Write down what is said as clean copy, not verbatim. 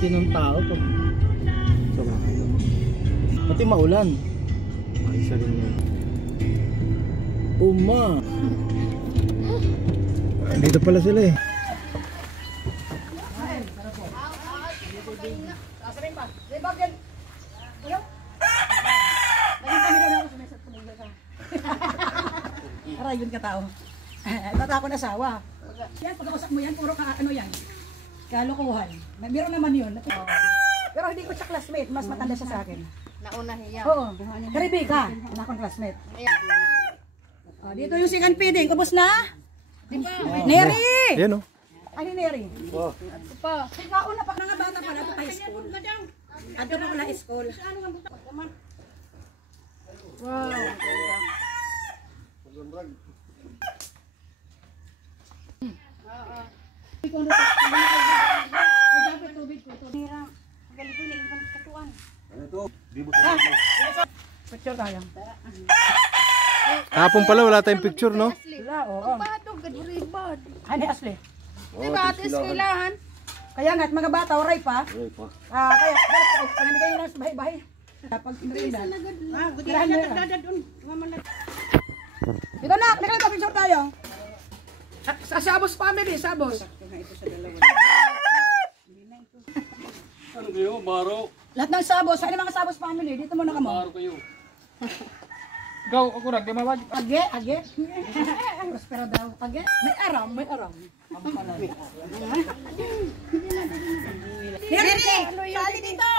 swerte ng tao pag pati maulan. Isa rin yun. Uma. Dito pala sila eh. Aray, yun ka tao. Bata ako na asawa. Yan, pagkausap mo yan, puro ka ano yan. Kalokohan. Meron naman yun. Pero hindi ko siya classmate, mas matanda siya sa akin. Nauna hiya. Oo. Karibika, anak kong classmate. Dito yung second feeding. Ubus na? Neri! Ayan o. Ay, ni Neri. Pa. Kauna pa nga bata pa nato high school. Ato pa wala school. Wow. Picture tayo. Kahapon pala wala tayong picture, no? Wala, oo. Bato gadribad. Ano Ashley? Di ba atis kailangan? Kaya nga't mga bata, oray pa. Kaya, pag kayo lang sa bahay-bahay. Pag inrindan. Dito na, nakalita picture tayo. Sa Sabos family, Sabos. Ano kayo, Baro? Lahat ng Sabos, sa mga Sabos family, dito muna ka mo. Baro kayo. Ikaw, ako rin, di mawag. Age. Prospero daw. Age. May aram. Neri, sali dito.